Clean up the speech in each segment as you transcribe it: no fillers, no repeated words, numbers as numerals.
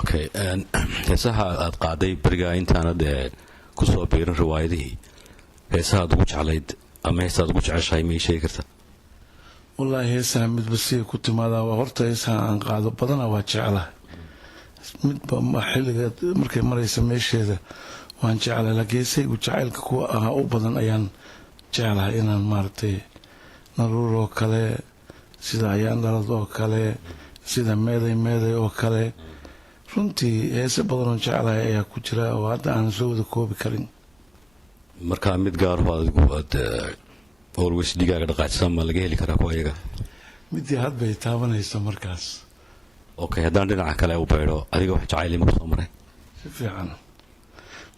Okay, heesaha aad qaaday beriga intaanad ku soo biirin riwaayadihii heesaha aad ugu jeclayd ama heesaha aad ugu jeceshahay ma ii sheegi kartaa? wallaahi heesaha midba siday ku timaadaa waa horta heesaha aan qaado badana waa jeclahay midba xilliga markay maraysa meesheeda waan jeclahay laakiin heesaygu jacaylka kuwa ahaa u badan ayaan jeclahay inaan maaragtay naruur oo kale sida ayaan dhalad oo kale sida meeday oo kale runtii heese badanoo jeclahay ayaa ku jira oo hadda aan soo wada koobi karin. markaa mid gaaro adigu aad always digaaga dhaqaajsan ma laga heli karaa kuwa iyaga? midii had bay taabanaysa markaas. Okay, haddaan dhinaca kale u baydho adiga wax jacayl ma ku soo maray? si fiican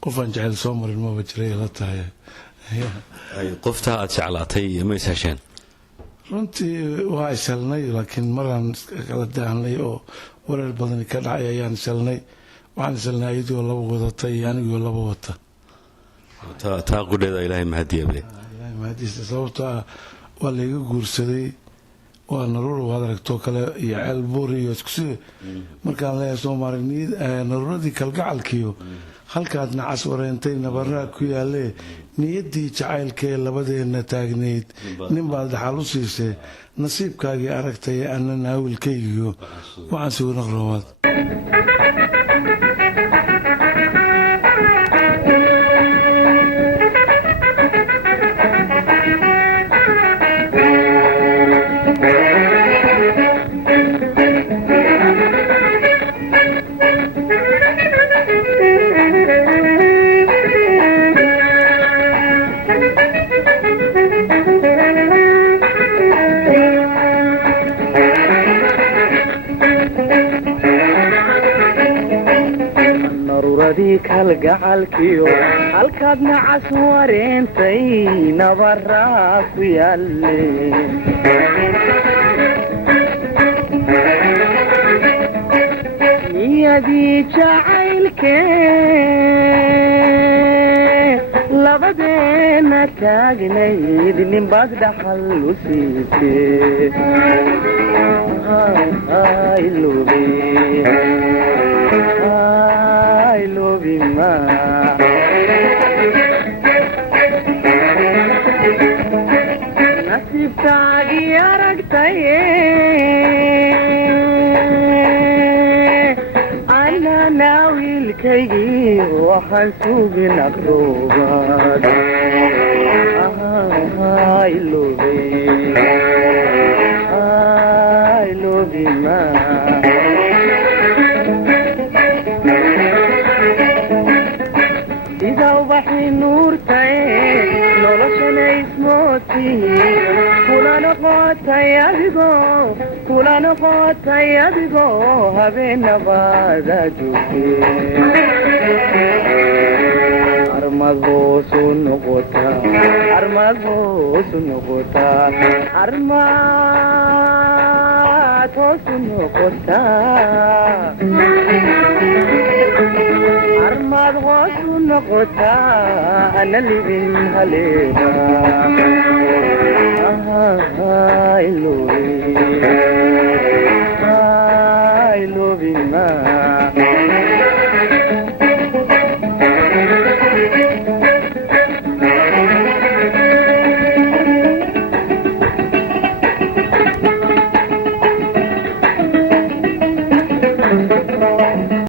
qofaan jacayl soo marin maba jiray la tahay. qofta aad jeclaatay ma is hesheen? runtii waa isalnay laakiin maraan kala daahnay oo wareer badan ka dhacay ayaan isalnay. waxaan isalnay iyadoo laba wadata iyo anigoo laba wata. taa qudheeda ilaahay mahadiyabe. ilaahay mahadiisa sababtoo ah waa layga guursaday waa naruur waad aragtoo kale iyo ceel buur iyo iskusii markaan leeyahay Soomaaliyeed naruuradii kalgacalkiyo halkaad nacas wareentay nabaraa ku yaalee niyadii jacaylkee labadeena taagneyd nin baad dhaxal u siisay nasiibkaagii aragtay anna naawilkaygiyo waxaan soo naqrawaad. kalgacalkiyo halkaad nacas wareentay nabaraa ku yaalle niyadii jacaylkee labadeena taagnayd ninbaad dhaxal u siisay nasiibkaagii aragtaye anna naawilkaygii waxaan sugin aqroobaad إذا وبحي نور تاي نولشنا اسموتي كلا نقاطة يبقو هبين بعد جوكي أرمز بوسو نقطة أرمز غوص نقطة أنا اللي بينها لينا I love you